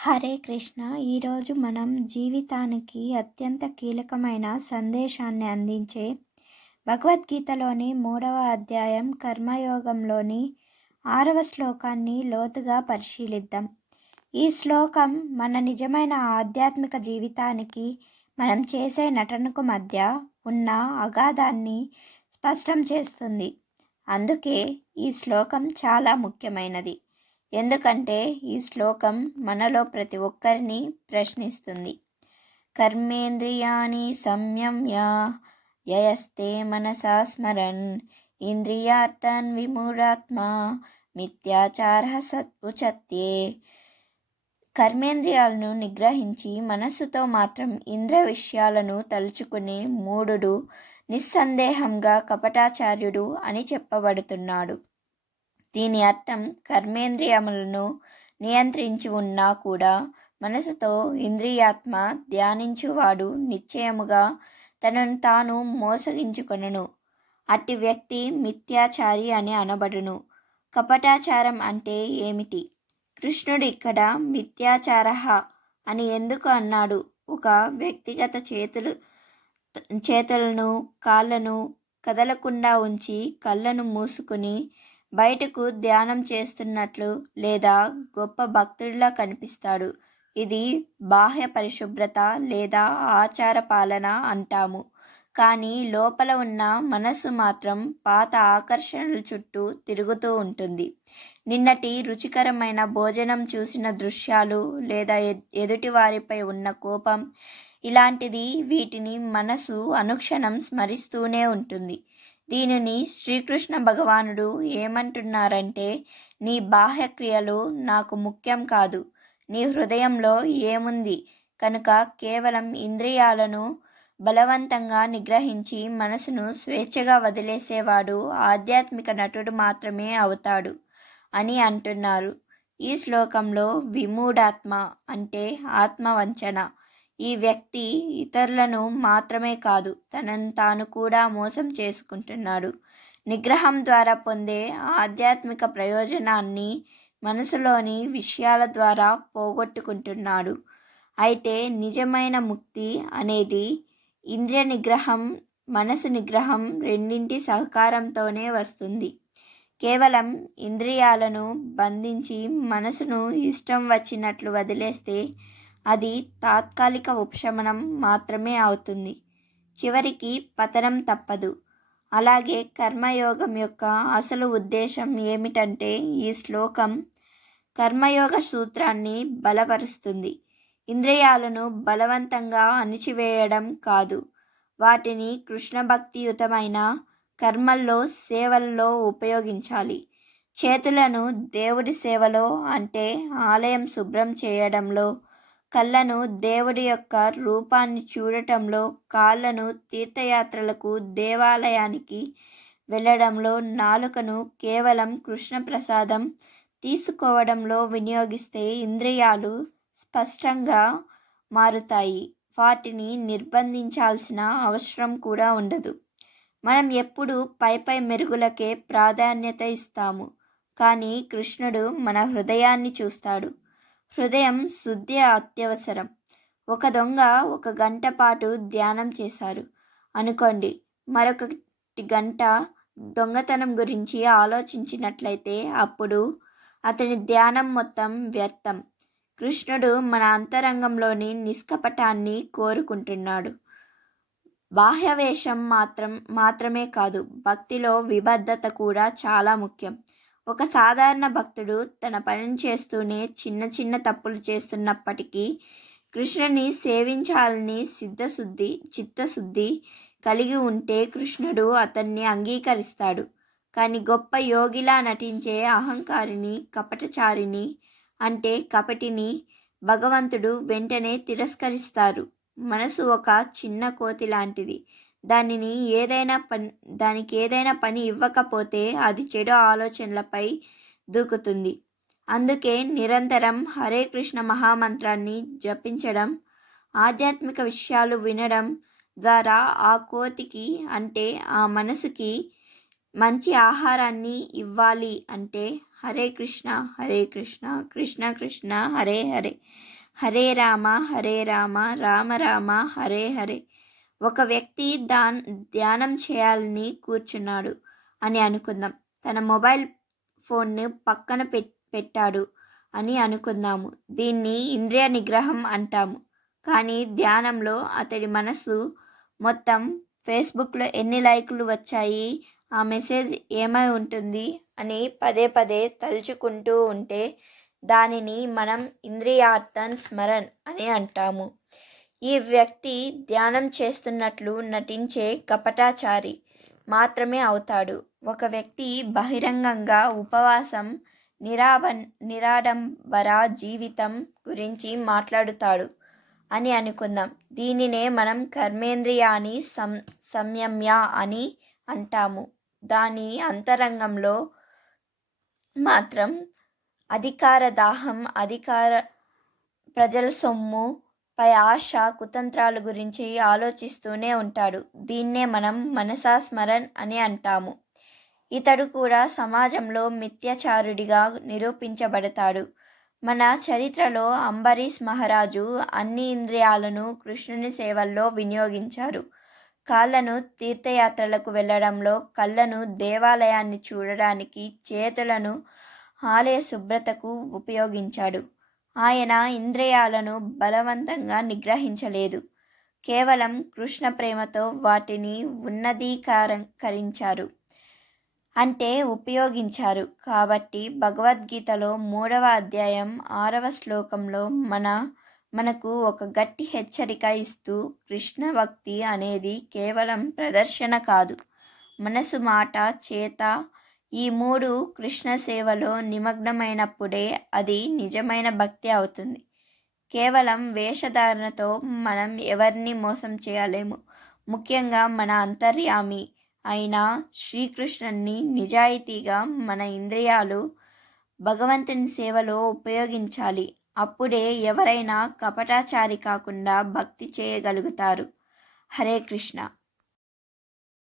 హరే కృష్ణ. ఈరోజు మనం జీవితానికి అత్యంత కీలకమైన సందేశాన్ని అందించే భగవద్గీతలోని మూడవ అధ్యాయం కర్మయోగంలోని ఆరవ శ్లోకాన్ని లోతుగా పరిశీలిద్దాం. ఈ శ్లోకం మన నిజమైన ఆధ్యాత్మిక జీవితానికి మనం చేసే నటనకు మధ్య ఉన్న అగాధాన్ని స్పష్టం చేస్తుంది. అందుకే ఈ శ్లోకం చాలా ముఖ్యమైనది. ఎందుకంటే ఈ శ్లోకం మనలో ప్రతి ఒక్కరిని ప్రశ్నిస్తుంది. కర్మేంద్రియాని సంయమ్య యయస్తే మనసా స్మరన్ ఇంద్రియార్థన్ విమూఢాత్మ మిథ్యాచార ఉచత్యే. కర్మేంద్రియాలను నిగ్రహించి మనస్సుతో మాత్రం ఇంద్ర విషయాలను తలుచుకునే మూఢుడు నిస్సందేహంగా కపటాచార్యుడు అని చెప్పబడుతున్నాడు. దీని అర్థం కర్మేంద్రియములను నియంత్రించి ఉన్నా కూడా మనసుతో ఇంద్రియాత్మ ధ్యానించువాడు నిశ్చయముగా తనను తాను మోసగించుకొనను. అట్టి వ్యక్తి మిథ్యాచారి అని అనబడును. కపటాచారం అంటే ఏమిటి? కృష్ణుడు ఇక్కడ మిథ్యాచార అని ఎందుకు అన్నాడు? ఒక వ్యక్తిగత చేతులు చేతులను కాళ్ళను కదలకుండా ఉంచి కళ్ళను మూసుకుని బయటకు ధ్యానం చేస్తున్నట్లు లేదా గొప్ప భక్తుడిలా కనిపిస్తాడు. ఇది బాహ్య పరిశుభ్రత లేదా ఆచార పాలన అంటాము. కానీ లోపల ఉన్న మనస్సు మాత్రం పాత ఆకర్షణల చుట్టూ తిరుగుతూ ఉంటుంది. నిన్నటి రుచికరమైన భోజనం చూసిన దృశ్యాలు లేదా ఎదుటి వారిపై ఉన్న కోపం ఇలాంటిది వీటిని మనసు అనుక్షణం స్మరిస్తూనే ఉంటుంది. దీనిని శ్రీకృష్ణ భగవానుడు ఏమంటున్నారంటే నీ బాహ్యక్రియలు నాకు ముఖ్యం కాదు. నీ హృదయంలో ఏముంది? కనుక కేవలం ఇంద్రియాలను బలవంతంగా నిగ్రహించి మనసును స్వేచ్ఛగా వదిలేసేవాడు ఆధ్యాత్మిక నటుడు మాత్రమే అవుతాడు అని అంటున్నారు. ఈ శ్లోకంలో విమూఢాత్మ అంటే ఆత్మవంచన. ఈ వ్యక్తి ఇతరులను మాత్రమే కాదు తనను తాను కూడా మోసం చేసుకుంటున్నాడు. నిగ్రహం ద్వారా పొందే ఆధ్యాత్మిక ప్రయోజనాన్ని మనసులోని విషయాల ద్వారా పోగొట్టుకుంటున్నాడు. అయితే నిజమైన ముక్తి అనేది ఇంద్రియ నిగ్రహం మనసు నిగ్రహం రెండింటి సహకారంతోనే వస్తుంది. కేవలం ఇంద్రియాలను బంధించి మనసును ఇష్టం వచ్చినట్లు వదిలేస్తే అది తాత్కాలిక ఉపశమనం మాత్రమే అవుతుంది. చివరికి పతనం తప్పదు. అలాగే కర్మయోగం యొక్క అసలు ఉద్దేశం ఏమిటంటే ఈ శ్లోకం కర్మయోగ సూత్రాన్ని బలపరుస్తుంది. ఇంద్రియాలను బలవంతంగా అణిచివేయడం కాదు. వాటిని కృష్ణ భక్తియుతమైన కర్మల్లో సేవల్లో ఉపయోగించాలి. చేతులను దేవుడి సేవలో అంటే ఆలయం శుభ్రం చేయడంలో కళ్ళను దేవుడి యొక్క రూపాన్ని చూడటంలో కాళ్ళను తీర్థయాత్రలకు దేవాలయానికి వెళ్ళడంలో నాలుకను కేవలం కృష్ణ ప్రసాదం తీసుకోవడంలో వినియోగిస్తే ఇంద్రియాలు స్పష్టంగా మారుతాయి. వాటిని నిర్బంధించాల్సిన అవసరం కూడా ఉండదు. మనం ఎప్పుడు పై పై మెరుగులకే ప్రాధాన్యత ఇస్తాము. కానీ కృష్ణుడు మన హృదయాన్ని చూస్తాడు. హృదయం శుద్ధి అత్యవసరం. ఒక దొంగ ఒక గంట పాటు ధ్యానం చేశారు. అనుకోండి మరొకటి గంట దొంగతనం గురించి ఆలోచించినట్లయితే అప్పుడు అతని ధ్యానం మొత్తం వ్యర్థం. కృష్ణుడు మన అంతరంగంలోని నిష్కపటాన్ని కోరుకుంటున్నాడు. బాహ్యవేషం మాత్రం మాత్రమే కాదు భక్తిలో విబద్ధత కూడా చాలా ముఖ్యం. ఒక సాధారణ భక్తుడు తన పనిని చేస్తూనే చిన్న చిన్న తప్పులు చేస్తున్నప్పటికీ కృష్ణుని సేవించాలని సిద్ధశుద్ధి చిత్తశుద్ధి కలిగి ఉంటే కృష్ణుడు అతన్ని అంగీకరిస్తాడు. కానీ గొప్ప యోగిలా నటించే అహంకారిని కపటచారిని అంటే కపటిని భగవంతుడు వెంటనే తిరస్కరిస్తారు. మనసు ఒక చిన్న కోతి లాంటిది. దానిని ఏదైనా పని దానికి ఏదైనా పని ఇవ్వకపోతే అది చెడు ఆలోచనలపై దూకుతుంది. అందుకే నిరంతరం హరే కృష్ణ మహామంత్రాన్ని జపించడం ఆధ్యాత్మిక విషయాలు వినడం ద్వారా ఆ కోతికి అంటే ఆ మనసుకి మంచి ఆహారాన్ని ఇవ్వాలి అంటే హరే కృష్ణ హరే కృష్ణ కృష్ణ కృష్ణ హరే హరే. హరే రామ హరే రామ రామ రామ హరే హరే. ఒక వ్యక్తి దాన్ ధ్యానం చేయాలని కూర్చున్నాడు అని అనుకుందాం. తన మొబైల్ ఫోన్ని పక్కన పె పెట్టాడు అని అనుకుందాము. దీన్ని ఇంద్రియ నిగ్రహం అంటాము. కానీ ధ్యానంలో అతడి మనసు మొత్తం ఫేస్బుక్లో ఎన్ని లైకులు వచ్చాయి ఆ మెసేజ్ ఏమై ఉంటుంది అని పదే పదే తలుచుకుంటూ ఉంటే దానిని మనం ఇంద్రియార్థన్ స్మరణ్ అని అంటాము. ఈ వ్యక్తి ధ్యానం చేస్తున్నట్లు నటించే కపటాచారి మాత్రమే అవుతాడు. ఒక వ్యక్తి బహిరంగంగా ఉపవాసం నిరాబ నిరాడంబర జీవితం గురించి మాట్లాడుతాడు అని అనుకుందాం. దీనినే మనం కర్మేంద్రియాని సం సంయమ్య అని అంటాము. దాని అంతరంగంలో మాత్రం అధికార దాహం అధికార ప్రజల సొమ్ము పై ఆశ కుతంత్రాల గురించి ఆలోచిస్తూనే ఉంటాడు. దీన్నే మనం మనసా స్మరణ్ అని అంటాము. ఇతడు కూడా సమాజంలో మిథ్యాచారుడిగా నిరూపించబడతాడు. మన చరిత్రలో అంబరీష్ మహారాజు అన్ని ఇంద్రియాలను కృష్ణుని సేవల్లో వినియోగించారు. కాళ్ళను తీర్థయాత్రలకు వెళ్ళడంలో కళ్ళను దేవాలయాన్ని చూడడానికి చేతులను ఆలయ శుభ్రతకు ఉపయోగించాడు. ఆయన ఇంద్రియాలను బలవంతంగా నిగ్రహించలేదు. కేవలం కృష్ణ ప్రేమతో వాటిని ఉన్నదీకరించారు. అంటే ఉపయోగించారు. కాబట్టి భగవద్గీతలో మూడవ అధ్యాయం ఆరవ శ్లోకంలో మన మనకు ఒక గట్టి హెచ్చరిక ఇస్తూ కృష్ణ భక్తి అనేది కేవలం ప్రదర్శన కాదు. మనసు మాట చేత ఈ మూడు కృష్ణ సేవలో నిమగ్నమైనప్పుడే అది నిజమైన భక్తి అవుతుంది. కేవలం వేషధారణతో మనం ఎవరిని మోసం చేయలేము. ముఖ్యంగా మన అంతర్యామి అయిన శ్రీకృష్ణుని నిజాయితీగా మన ఇంద్రియాలు భగవంతుని సేవలో ఉపయోగించాలి. అప్పుడే ఎవరైనా కపటాచారి కాకుండా భక్తి చేయగలుగుతారు. హరే కృష్ణ.